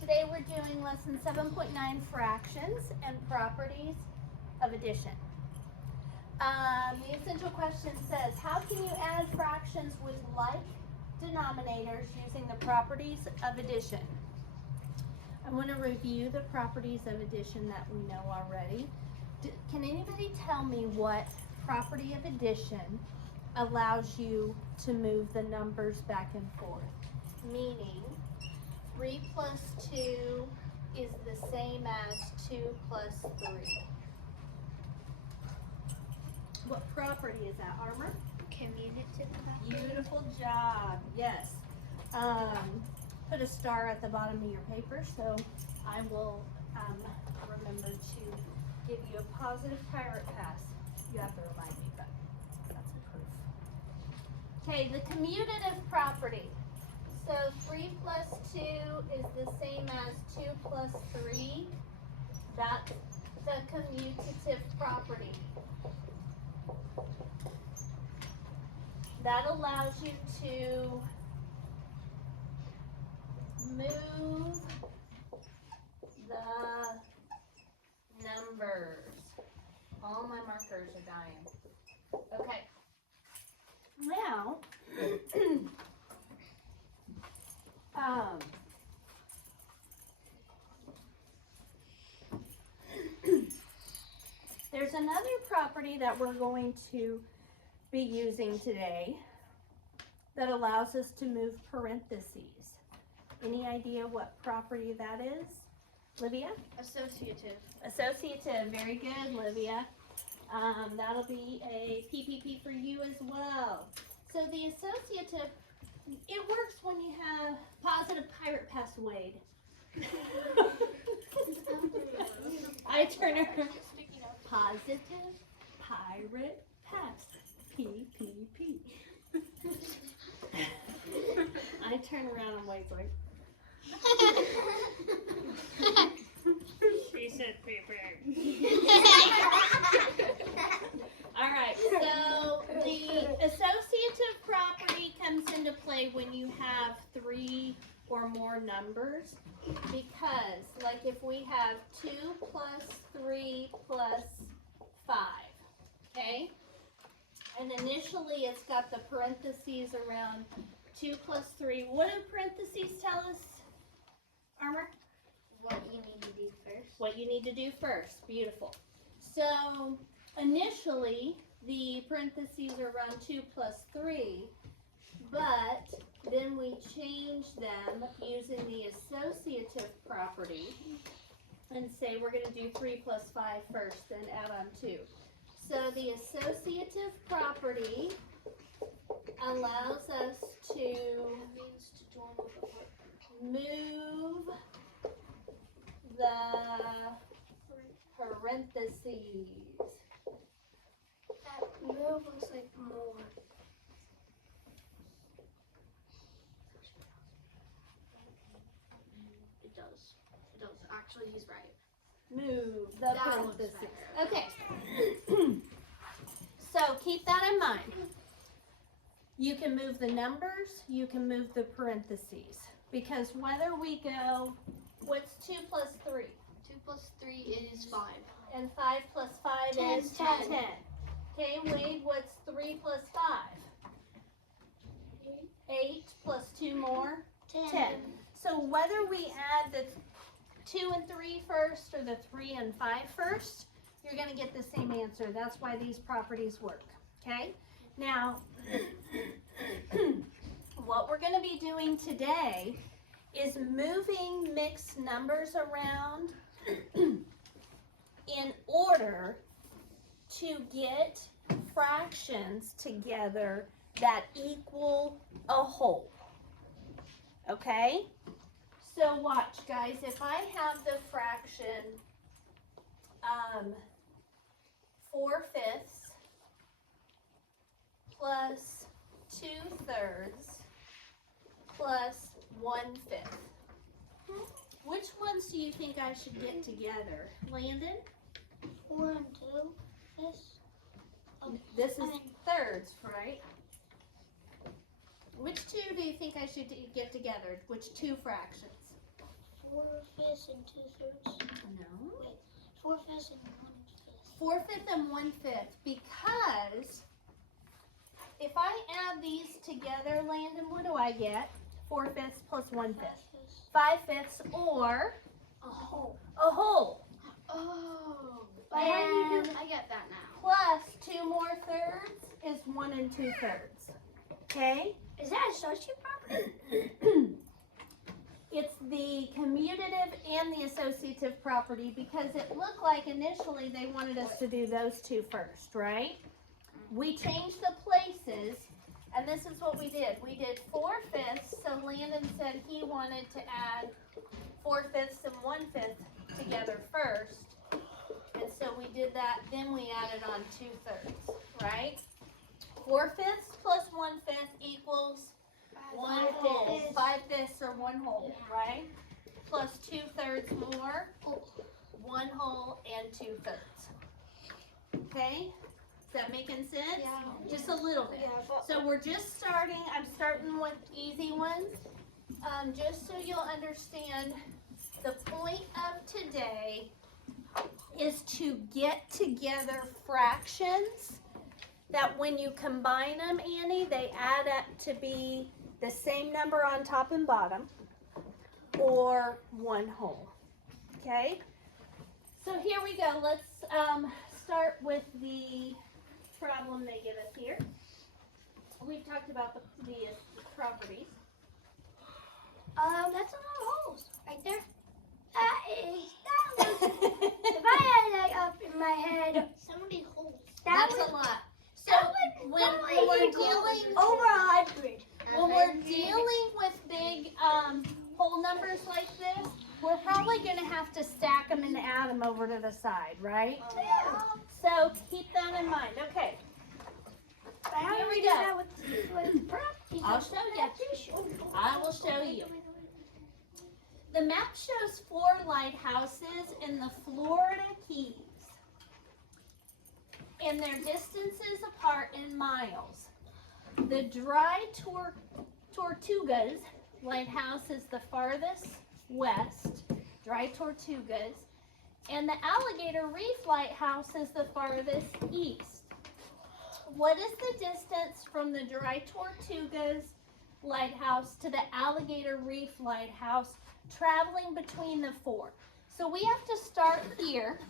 Today we're doing lesson 7.9, fractions and properties of addition. The essential question says, how can you add fractions with like denominators using the properties of addition? I want to review the properties of addition that we know already. Can anybody tell me what property of addition allows you to move the numbers back and forth? Meaning, 3 plus 2 is the same as 2 plus 3. What property is that, Armor? Commutative. Beautiful job, yes. Put a star at the bottom of your paper so I will remember to give you a positive pirate pass. You have to remind me, but that's a proof. Okay, the commutative property. So 3 plus 2 is the same as 2 plus 3. That's the commutative property. That allows you to move the numbers. All my markers are dying. Okay. Now, there's another property that we're going to be using today that allows us to move parentheses. Any idea what property that is? Livia? Associative. Associative, very good, Livia. That'll be a PPP for you as well. So the associative, it works when you have positive pirate pass Wade. I turn around. Positive pirate pass. PPP. I turn around and Wade's like. She said PP. All right, so the associative property comes into play when you have 3 or more numbers, because like if we have 2 plus 3 plus 5, okay? And initially it's got the parentheses around 2 plus 3. What do parentheses tell us, Armor? What you need to do first. What you need to do first. Beautiful. So initially the parentheses are around 2 plus 3, but then we change them using the associative property and say we're going to do 3 plus 5 first, then add on 2. So the associative property allows us to move the parentheses. That move looks like more. It does. It does. Actually, he's right. Move the That parentheses. looks Okay. So keep that in mind. You can move the numbers, you can move the parentheses. Because whether we go, what's 2 plus 3? 2 plus 3 is 5. And 5 plus 5 is 10. 10. Okay, Wade, what's 3 plus 5? 8 plus 2 more? 10. So whether we add the 2 and 3 first or the 3 and 5 first, you're going to get the same answer. That's why these properties work. Okay? Now, what we're going to be doing today is moving mixed numbers around in order to get fractions together that equal a whole. Okay? So watch, guys. If I have the fraction 4/5 plus 2/3 plus 1/5. Which ones do you think I should get together? Landon? 4 and 2. This is thirds, right? Which two do you think I should get together? Which two fractions? 4/5 and 2/3. No. Wait, 4/5 and 1/5. 4/5 and 1/5, because if I add these together, Landon, what do I get? 4/5 plus 1/5. 5/5 or A whole. a whole. Oh. And I get that now. plus 2 more thirds is 1 2/3. Okay? Is that associative property? It's the commutative and the associative property, because it looked like initially they wanted us to do those two first, right? We changed the places, and this is what we did. We did 4/5, so Landon said he wanted to add 4/5 and 1/5 together first. And so we did that, then we added on 2/3, right? 4/5 plus 1/5 equals 1 whole. 5/5 or 1 whole, right? Plus 2/3 more, 1 whole and 2/3. Okay? Is that making sense? Yeah. Just a little bit. Yeah, but So we're just starting, I'm starting with easy ones. Just so you'll understand, the point of today is to get together fractions that when you combine them, Annie, they add up to be the same number on top and bottom, or 1 whole. Okay? So here we go. Let's start with the problem they give us here. We've talked about the properties. that's a lot of holes right there. That was, if I had that up in my head, so many holes. That's a lot. So when we're dealing over 100. when we're dealing with big whole numbers like this, we're probably going to have to stack them and add them over to the side, right? So keep that in mind. Okay. Here we go. I'll show you. I will show you. The map shows 4 lighthouses in the Florida Keys, and their distances apart in miles. The Dry Tortugas lighthouse is the farthest west, Dry Tortugas, and the Alligator Reef lighthouse is the farthest east. What is the distance from the Dry Tortugas lighthouse to the Alligator Reef lighthouse, traveling between the 4? So we have to start here,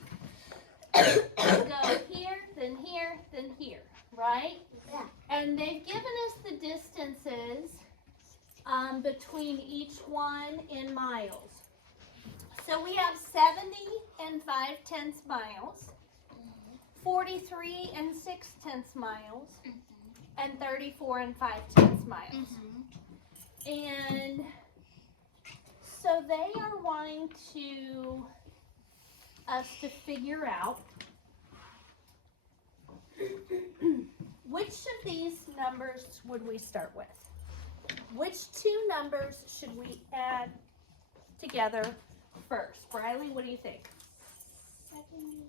go here, then here, then here, right? Yeah. And they've given us the distances between each one in miles. So we have 70 and 5/10 miles, 43 and 6/10 miles, and 34 and 5/10 miles. And so they are wanting us to figure out which of these numbers would we start with? Which 2 numbers should we add together first? Briley, what do you think? 75.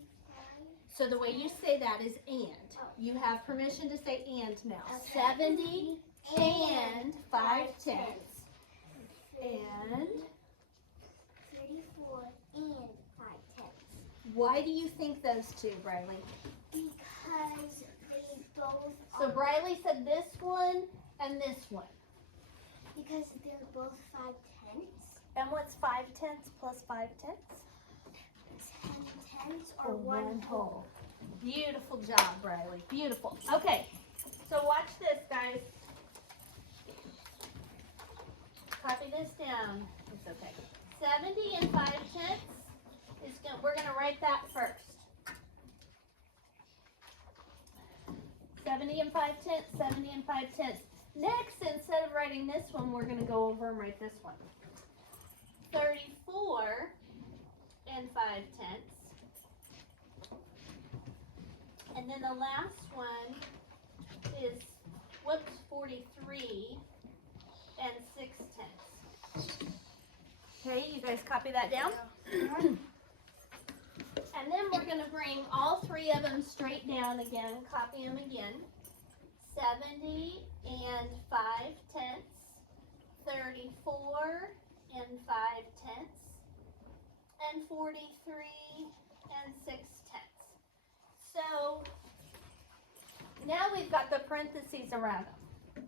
So the way you say that is and. You have permission to say and now. Okay. 70 and 5/10 and 34 and 5/10. why do you think those 2, Briley? Because they both So are, Briley said this one and this one. because they're both 5/10. And what's 5/10 plus 5/10? 10/10 or 1 whole. Beautiful job, Briley. Beautiful. Okay, so watch this, guys. Copy this down. It's okay. 70 and 5/10 is going. We're going to write that first. 70 and 5/10. 70 and 5/10. Next, instead of writing this one, we're going to go over and write this one. 34 and 5/10. And then the last one is, 43 and 6/10. Okay, you guys copy that down? And then we're going to bring all 3 of them straight down again, copy them again. 70 and 5/10, 34 and 5/10, and 43 and 6/10. So now we've got the parentheses around them,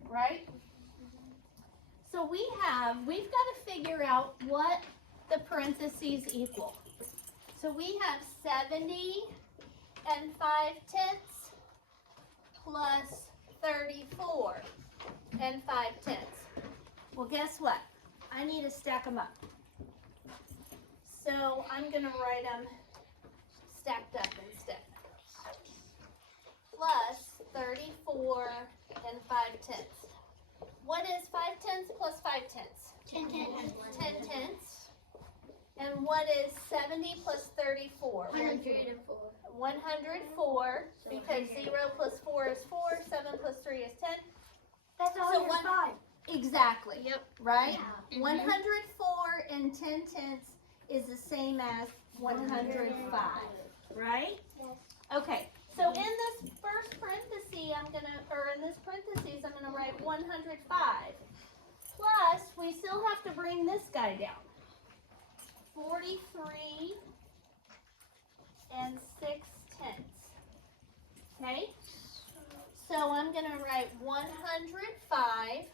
right? So we've got to figure out what the parentheses equal. So we have 70 and 5/10 plus 34 and 5/10. Well, guess what? I need to stack them up. So I'm going to write them stacked up instead. Plus 34 and 5/10. What is 5/10 plus 5/10? 10/10. And what is 70 plus 34? 104. 104, because 0 plus 4 is 4, 7 plus 3 is 10. That's all So your one- five. Exactly. Yep. Right? Yeah. 104 and 10/10 is the same as 105. Right? Yes. Okay. So in this first parenthesis, I'm gonna write 105. Plus, we still have to bring this guy down. 43 and 6/10. Okay? So I'm gonna write 105,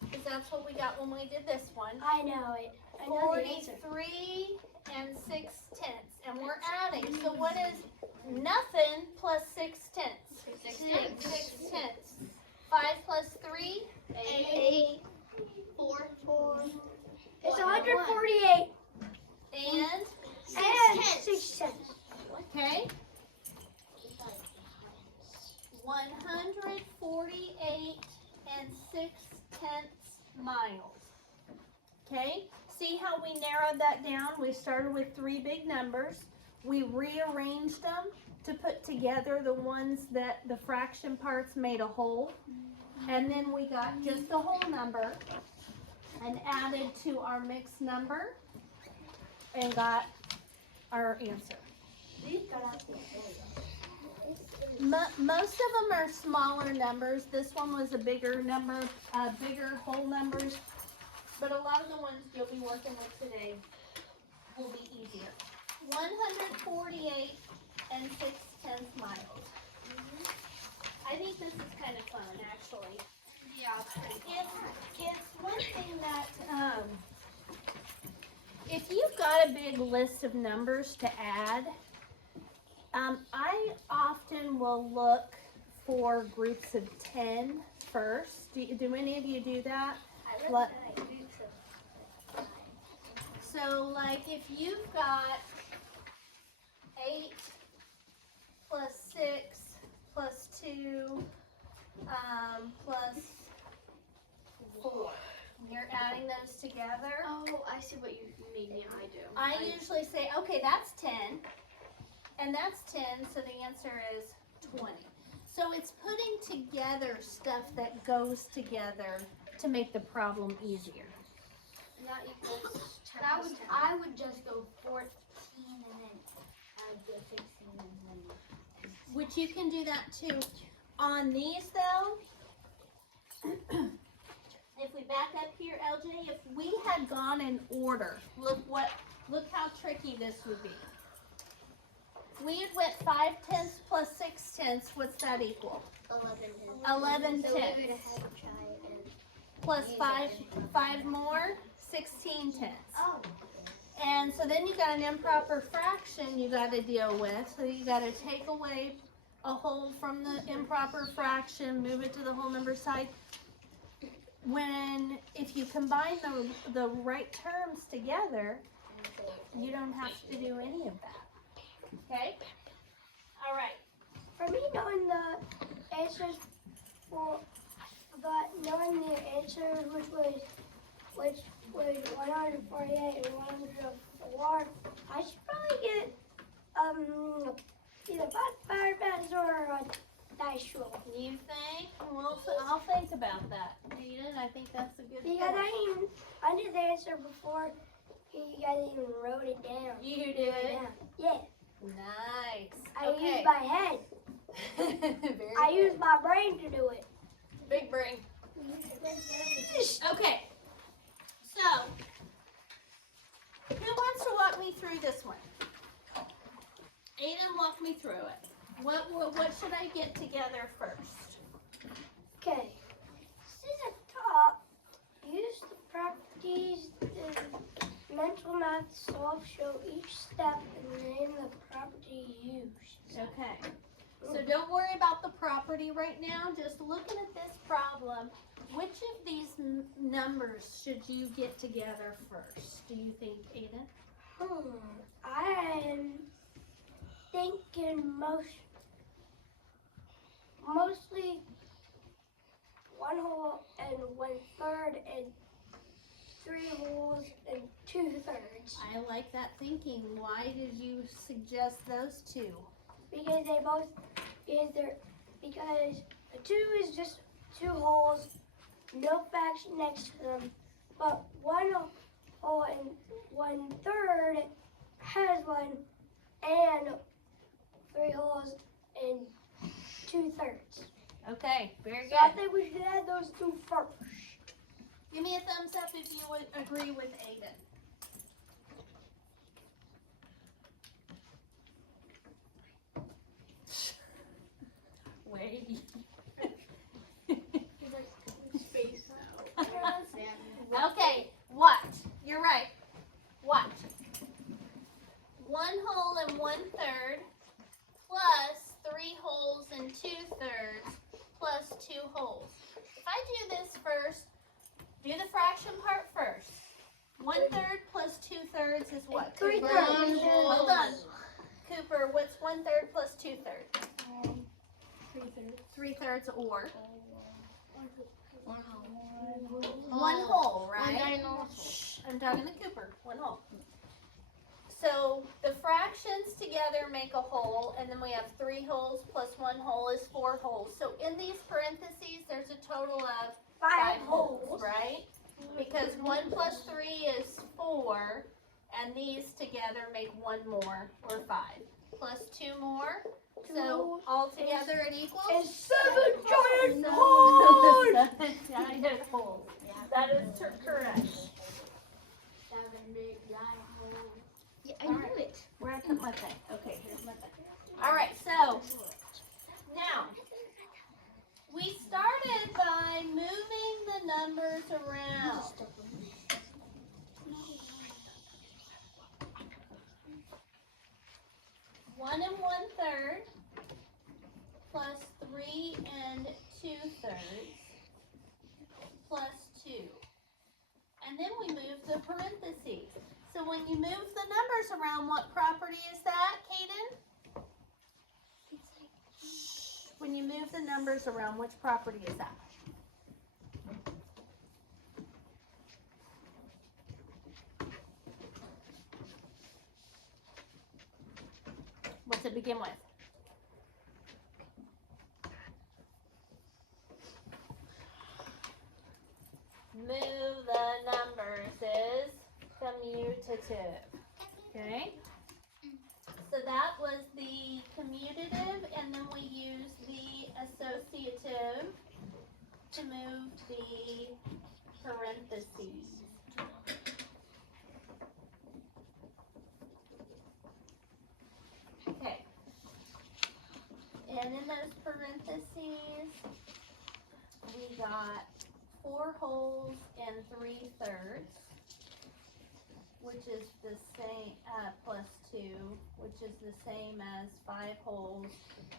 because that's what we got when we did this one. I know it. I know the answer. 43 and 6/10. And we're adding. So what is nothing plus 6/10? 6/10. 5 plus 3? 8. 4. 4. It's 148. And, And 6/10. okay? 148 and 6/10 miles. Okay? See how we narrowed that down? We started with 3 big numbers. We rearranged them to put together the ones that the fraction parts made a whole. And then we got just the whole number and added to our mixed number and got our answer. Most of them are smaller numbers. This one was a bigger number, bigger whole numbers. But a lot of the ones you'll be working with today will be easier. 148 and 6/10 miles. I think this is kind of fun, actually. Yeah, it's pretty It's one thing that, if you've got a big list of numbers to add, I often will look for groups of 10 first. Do any of you do that? What? So, like, if you've got 8 plus 6 plus 2 plus 4, you're adding those together. Oh, I see what you mean. Yeah, I do. I usually say, okay, that's 10, and that's 10, so the answer is 20. So it's putting together stuff that goes together to make the problem easier. And that equals 10 That plus would, 10. I would just go 14 and then add the 16 and then. Which you can do that too. On these though, if we back up here, LJ, if we had gone in order, look how tricky this would be. We had went 5/10 plus 6/10, what's that equal? 11 So we would tenths. have had to try and. Plus 5 more, 16/10. Oh. And so then you got an improper fraction you got to deal with. So you got to take away a whole from the improper fraction, move it to the whole number side. If you combine the right terms together, you don't have to do any of that. Okay? All right. For me, knowing the answers knowing the answers, which was 148 and 104, I should probably get either fire pads or a dice roll. You think? Well, I'll think about that. Eden, I think that's a good Because point. I knew the answer before you guys even wrote it down. You did? Yeah. Nice. I Okay. used my head. Very I good. used my brain to do it. Big brain. Okay. So, who wants to walk me me through this one. Aiden, walk me through it. What should I get together first? Okay. See the top. Use the properties the mental math solve. Show each step and name the property used. Okay. So don't worry about the property right now. Just looking at this problem, which of these numbers should you get together first? Do you think, Aiden? I'm thinking mostly 1 whole and 1/3 and 3 wholes and 2/3. I like that thinking. Why did you suggest those two? Because because a 2 is just 2 holes, no fraction next to them, but 1 hole and 1/3 has 1 and 3 holes and 2/3. Okay, very So I good. think we should add those two first. Give me a thumbs up if you would agree with Aiden. Wait. Space out. Okay, watch. You're right. Watch. 1 hole and 1/3 plus 3 holes and 2/3 plus 2 holes. If I do this first, do the fraction part first. 1/3 plus 2/3 is what? 3/3. Hold on. Cooper, what's 1/3 plus 2/3? 3/3 or? 1 hole, right? Shh, I'm talking to Cooper. 1 hole. So the fractions together make a whole, and then we have 3 holes plus 1 hole is 4 holes. So in these parentheses, there's a total of 5 holes, right? Because 1 plus 3 is 4, and these together make 1 more, or 5. Plus 2 more, so all together it equals? And 7 giant So- holes! 7 giant holes. That is correct. 7 big giant holes. Yeah, I knew it. Where I put my thing? Okay, here's my thing. All right, so now we started by moving the numbers around. 1 1/3 plus 3 2/3 plus 2. And then we move the parentheses. So when you move the numbers around, what property is that, Kaden? When you move the numbers around, which property is that? What's it begin with? Move the numbers is commutative. Okay? So that was the commutative, and then we use the associative to move the parentheses. Okay. And in those parentheses, we got 4 holes and 3/3, which is the same, plus 2, which is the same as 5 holes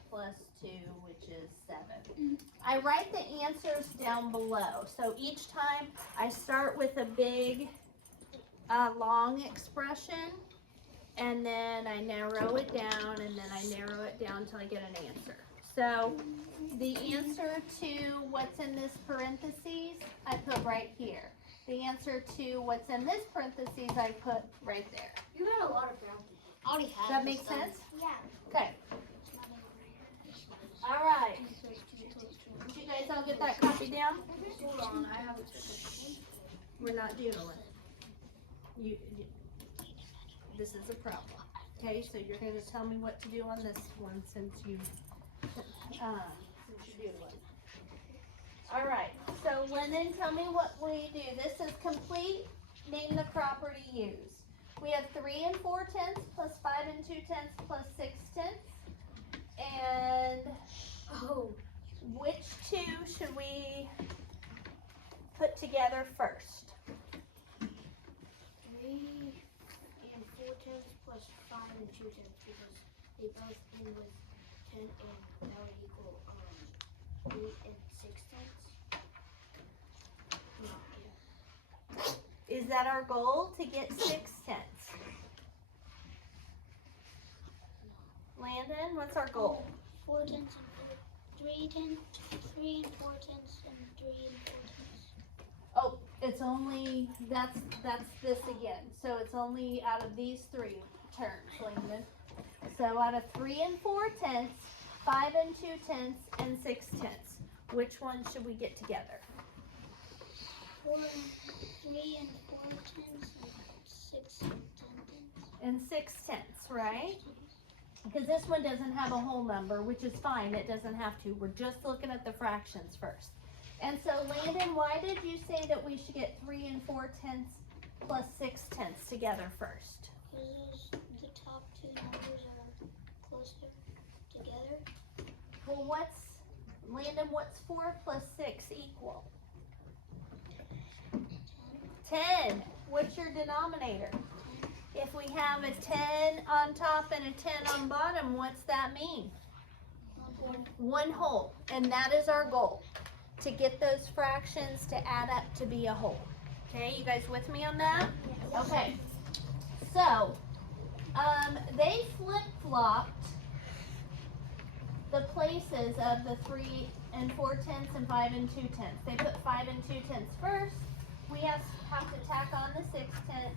plus 2, which is 7. I write the answers down below. So each time I start with a big, long expression, and then I narrow it down, and then I narrow it down until I get an answer. So the answer to what's in this parentheses, I put right here. The answer to what's in this parentheses, I put right there. You got a lot of ground. Already Does that make sense? Yeah. Okay. All right. Did you guys all get that copy down? Hold on, I have to. We're not doodling. You, this is a problem. Okay, so you're going to tell me what to do on this one since you're doodling. All right. So Lennon, tell me what we do. This is complete. Name the property used. We have 3 and 4/10 plus 5 and 2/10 plus 6/10. And Oh. which two should we put together first? 3 and 4/10 plus 5 and 2/10 because they both end with 10 and that would equal 3 and 6/10. Is that our goal, to get 6/10? Landon, what's our goal? 4/10 and 3/10, 3 and 4/10 and 3 and 4/10. Oh, it's only, that's this again. So it's only out of these 3 terms, Landon. So out of 3 and 4/10, 5 and 2/10, and 6/10. Which one should we get together? 3 and 4/10 and 6 and 10/10. And 6/10, right? Because this one doesn't have a whole number, which is fine. It doesn't have to. We're just looking at the fractions first. And so, Landon, why did you say that we should get 3 and 4/10 plus 6/10 together first? Because the top two numbers are closer together. Well, Landon, what's 4 plus 6 equal? 10. What's your denominator? If we have a 10 on top and a 10 on bottom, what's that mean? 1 whole. And that is our goal, to get those fractions to add up to be a whole. Okay, you guys with me on that? Okay. So, they flip-flopped the places of the 3 and 4/10 and 5 and 2/10. They put 5 and 2/10 first. We have to tack on the 6/10.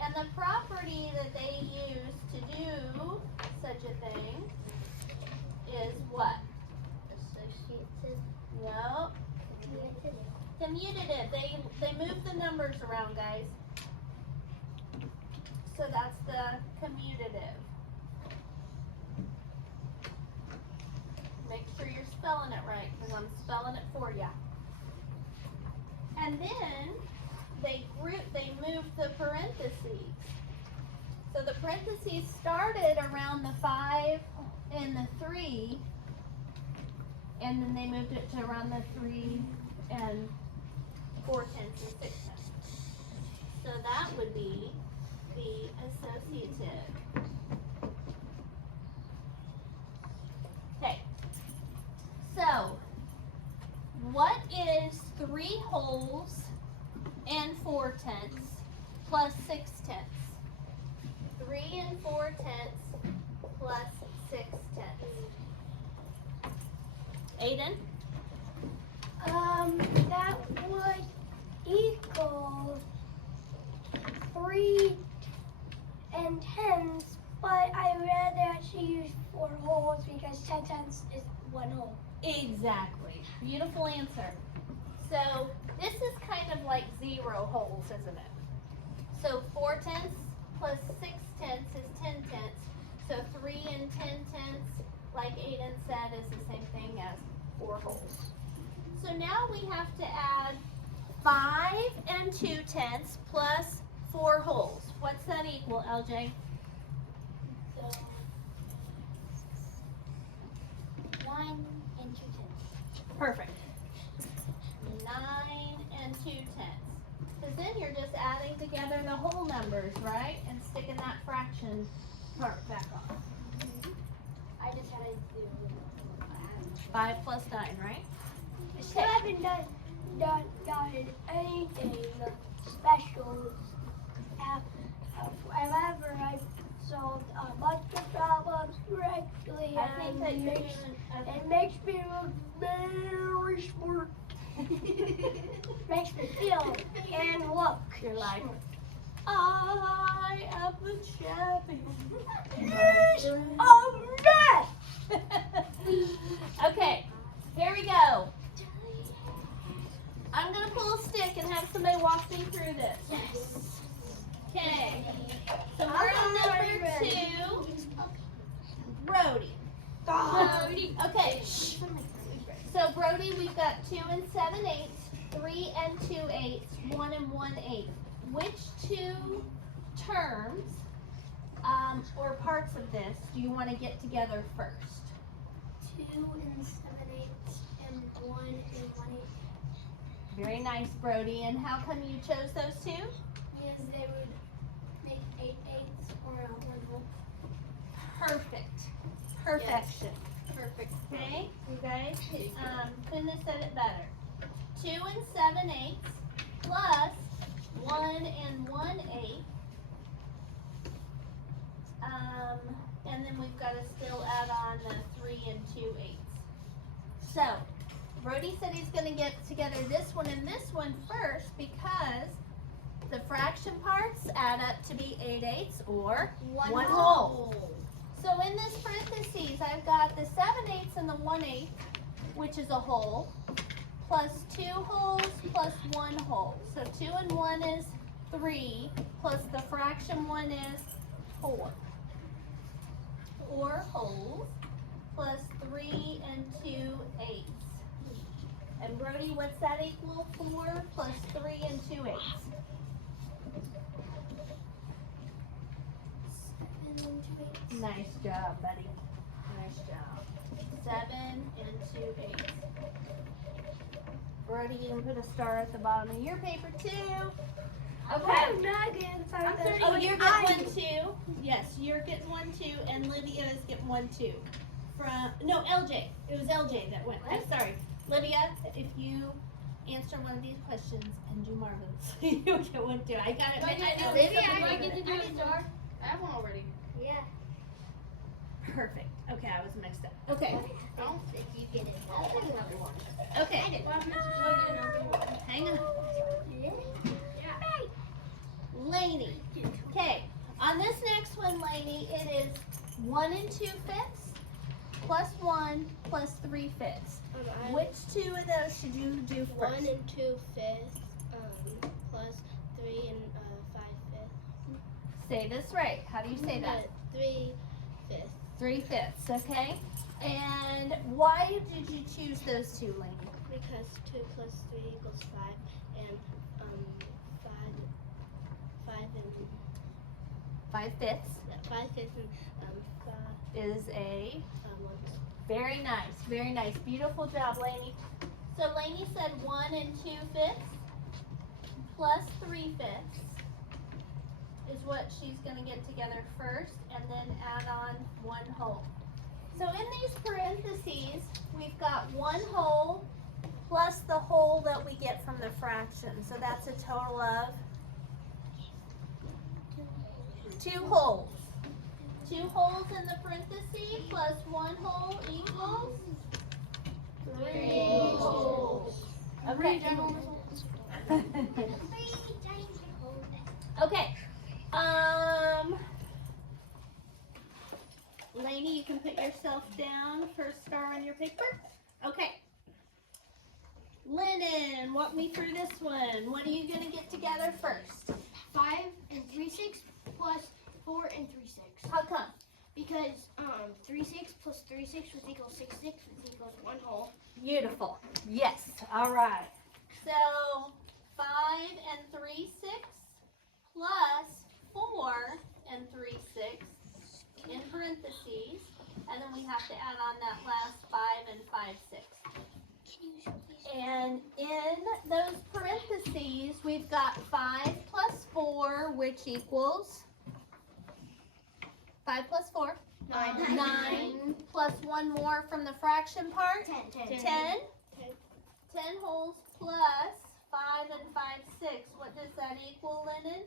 And the property that they use to do such a thing is what? Associative. No. Commutative. They move the numbers around, guys. So that's the commutative. Make sure you're spelling it right, because I'm spelling it for you. And then they moved the parentheses. So the parentheses started around the 5 and the 3, and then they moved it to around the 3 and 4/10 and 6/10. So that would be the associative. Okay. So, what is 3 wholes and 4/10 plus 6/10? 3 and 4/10 plus 6/10. Aiden? That would equal 3 and 10s, but I rather actually use 4 wholes because 10/10 is 1 whole. Exactly. Beautiful answer. So this is kind of like 0 wholes, isn't it? So 4/10 plus 6/10 is 10/10. So 3 and 10/10, like Aiden said, is the same thing as 4 wholes. So now we have to add 5 and 2/10 plus 4 wholes. What's that equal, LJ? 9 and 2/10. Perfect. 9 and 2/10. Because then you're just adding together the whole numbers, right? And sticking that fraction part back on. I just had to do 5 plus 9, right? I still haven't done anything special. However, I've solved a bunch of problems correctly, I think that you're makes, doing. it makes me look very smart. Makes me feel and look. You're like, I am the champion. Oh no! Okay, here we go. I'm gonna pull a stick and have somebody walk me through this. Okay. So we're on number 2. Brody. Brody. Okay. So Brody, we've got 2 and 7/8, 3 and 2/8, 1 and 1/8. Which 2 terms or parts of this do you want to get together first? 2 and 7/8 and 1 and 1/8. Very nice, Brody. And how come you chose those two? Because they would make 8/8 or a 1 whole. Perfect. Perfection. Perfect. Okay, you guys couldn't have said it better. 2 and 7/8 plus 1 and 1/8. And then we've got to still add on the 3 and 2/8. So, Brody said he's going to get together this one and this one first because the fraction parts add up to be 8/8 or 1 whole. So in this parentheses, I've got the 7/8 and the 1/8, which is a whole, plus 2 wholes plus 1 whole. So 2 and 1 is 3, plus the fraction 1 is 4. 4 wholes plus 3 and 2/8. And Brody, what's that equal? 4 plus 3 and 2/8. 7 and 2/8. Nice job, buddy. Nice job. 7 and 2/8. Brody, you can put a star at the bottom of your paper too. Okay. I'm not getting started. Oh, you're getting 1 too. Yes, you're getting 1 too, and Lydia is getting 1 too. No, LJ. It was LJ that went. I'm sorry, Lydia. If you answer one of these questions and do marvelous, you'll get 1 too. I got it. I know. Maybe somebody I wrote get it. to do a star. I have one already. Yeah. Perfect. Okay, I was mixed up. Okay. I don't think you get it. Okay. Hang on. Laney. Okay, on this next one, Laney, it is 1 and 2/5 plus 1 plus 3/5. Which two of those should you do first? 1 and 2/5 plus 3 and 5/5. Say this right. How do you say that? 3/5. 3/5, okay? And why did you choose those two, Laney? Because 2 plus 3 equals 5, and 5/5 5/5 and 5 is a 1. very nice, very nice. Beautiful job, Laney. So Laney said 1 and 2/5 plus 3/5 is what she's going to get together first, and then add on 1 whole. So in these parentheses, we've got 1 whole plus the whole that we get from the fraction. So that's a total of 2 wholes. 2 wholes in the parentheses plus 1 whole equals 3 wholes. Okay. Okay. Lainey, you can put yourself down for a star on your paper. Okay. Lennon, walk me through this one. What are you going to get together first? 5 and 3/6 plus 4 and 3/6. How come? Because 3/6 plus 3/6 would equal 6/6, which equals 1 whole. Beautiful. Yes. All right. So 5 and 3/6 plus 4 and 3/6 in parentheses, and then we have to add on that last 5 and 5/6. And in those parentheses, we've got 5 plus 4, which equals 5 plus 4. 9 plus 1 more from the fraction part. 10 wholes plus 5 and 5/6. What does that equal, Lennon?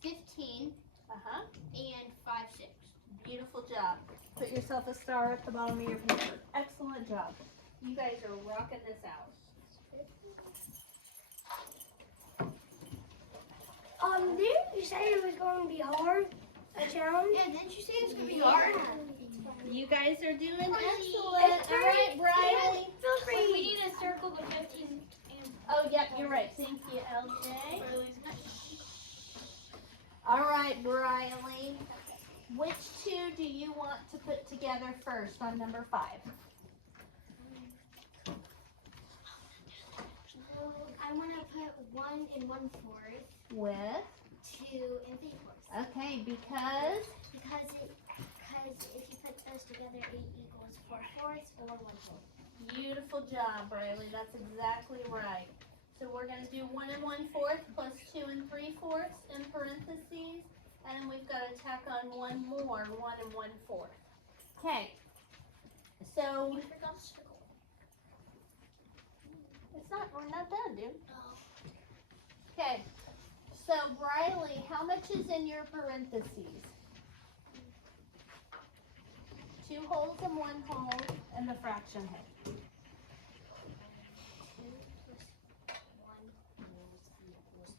15 Uh-huh. and 5/6. Beautiful job. Put yourself a star at the bottom of your paper. Excellent job. You guys are rocking this out. Didn't you say it was going to be hard? A challenge? Yeah, didn't you say it's going to be hard? You guys are doing excellent. It's All right, very- Briley. Feel free. We need a circle with 15 and Oh, yep, you're right. Thank you, LJ. All right, Briley. Which two do you want to put together first on number 5? I want to put 1 and 1/4 With Okay, because Because if you put those together, 8 equals 4/4 or 1/4. beautiful job, Riley. That's exactly right. So we're going to do 1 1/4 plus 2 3/4 in parentheses, and then we've got to tack on one more, 1 1/4. Okay. So You forgot to circle. we're not done, dude. Oh. Okay. So Riley, how much is in your parentheses? 2 holes and 1 hole and the fraction head. 2 plus 1 equals 3 holes,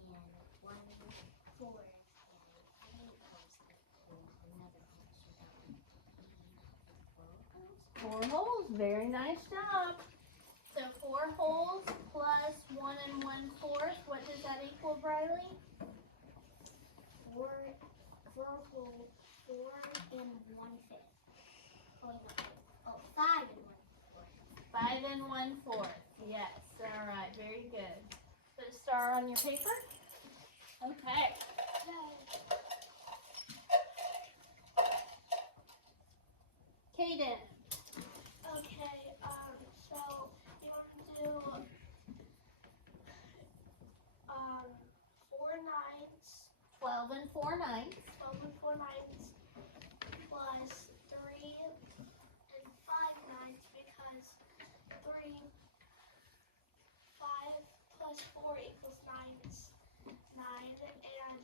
and 1/4 and 8 holes equal another hole. 4 holes. Very nice job. So 4 holes plus 1 1/4. What does that equal, Riley? 4 holes, 4 and 1/5. Oh, no. Oh, 5 and 1/4. 5 1/4. Yes. All right. Very good. Put a star on your paper. Okay. Kaden. Okay, so you want to do 4 9s, 12 4 9. 12 and 4 9s, plus 3 and 5 9s, because 3, 5 plus 4 equals 9s, 9, and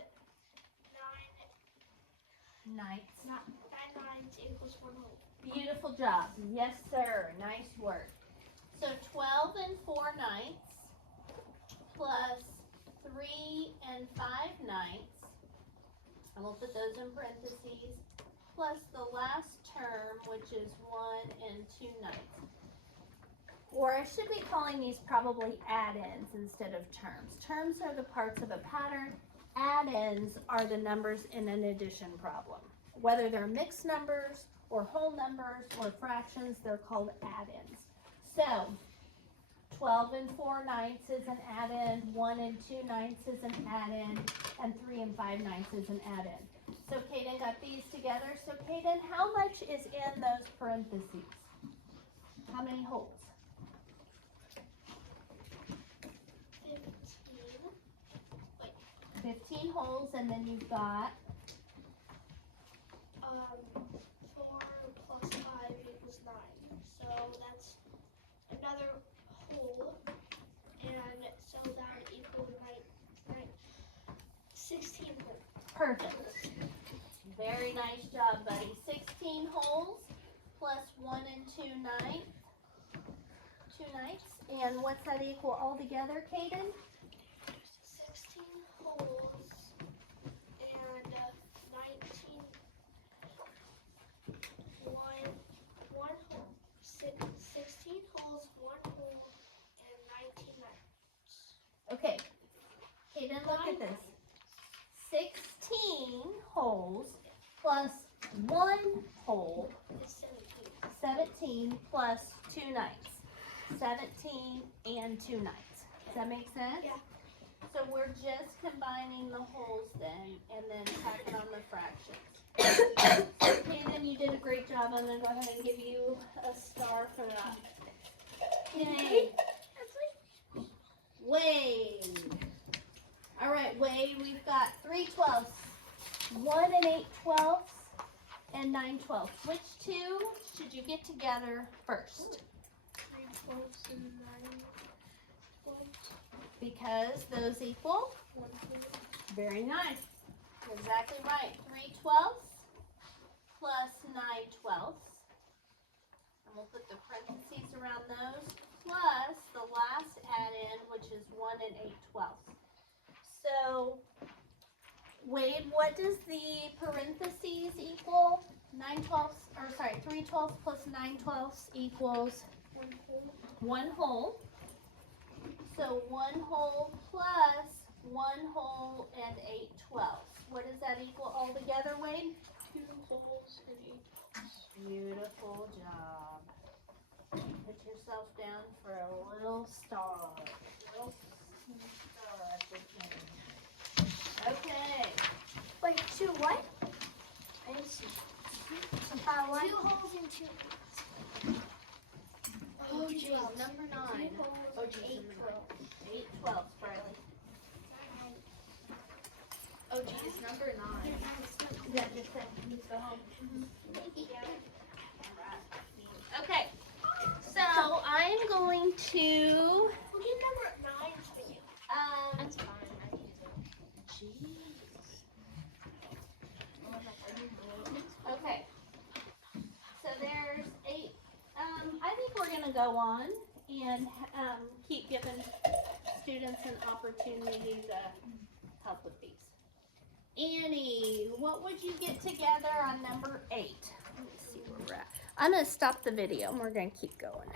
9 Ninths. 9 9s equals 1 whole. Beautiful job. Yes, sir. Nice work. So 12 4 ninths plus 3 and 5 ninths, and we'll put those in parentheses, plus the last term, which is 1 and 2 ninths. Or I should be calling these probably add-ins instead of terms. Terms are the parts of a pattern. Add-ins are the numbers in an addition problem. Whether they're mixed numbers or whole numbers or fractions, they're called add-ins. So 12 4 ninths is an add-in, 1 and 2 ninths is an add-in, and 3 and 5 ninths is an add-in. So Kaden got these together. So Kaden, how much is in those parentheses? How many holes? 15 holes, and then you've got 4 plus 5 equals 9. So that's another whole. And so that equals 16 holes. perfect. Very nice job, buddy. 16 holes plus 1 and 2 ninths. 2 ninths. And what's that equal all together, Kaden? 16 holes and 19. One hole. 16 holes, 1 hole, and 19 ninths. Okay. Kaden, look at this. 16 holes plus 1 hole, It's 17. 17 plus 2 ninths. 17 and 2 ninths. Does that make sense? Yeah. So we're just combining the holes then, and then tacking on the fractions. Kaden, you did a great job. I'm going to go ahead and give you a star for that. Yay. Wade. All right, Wade, we've got 3/12, 1 and 8/12, and 9/12. Which two should you get together first? 3 twelfths and 9 twelfths. Because those equal? 1 whole. Very nice. Exactly right. 3/12 plus 9/12. And we'll put the parentheses around those. Plus the last add-in, which is 1 and 8/12. So, Wade, what does the parentheses equal? 3/12 plus 9/12 equals 1 whole. 1 whole. So 1 whole plus 1 whole and 8/12. What does that equal all together, Wade? 2 holes and 8 twelfths. Beautiful job. Put yourself down for a little star. Little star at the end. Okay. what? I didn't see. One. 2 holes and 2. Oh, geez, number 9. Oh, geez, 8, number 12. 8, 12, Riley. Oh, geez, number 9. Is that just that? Can you go home? Okay, so I'm going to, We'll get number 9 for you. That's fine, I can do it. Jeez. Okay, so there's 8, I think we're gonna go on and, keep giving students an opportunity to help with these. Annie, what would you get together on number 8? Let me see where we're at. I'm gonna stop the video and we're gonna keep going.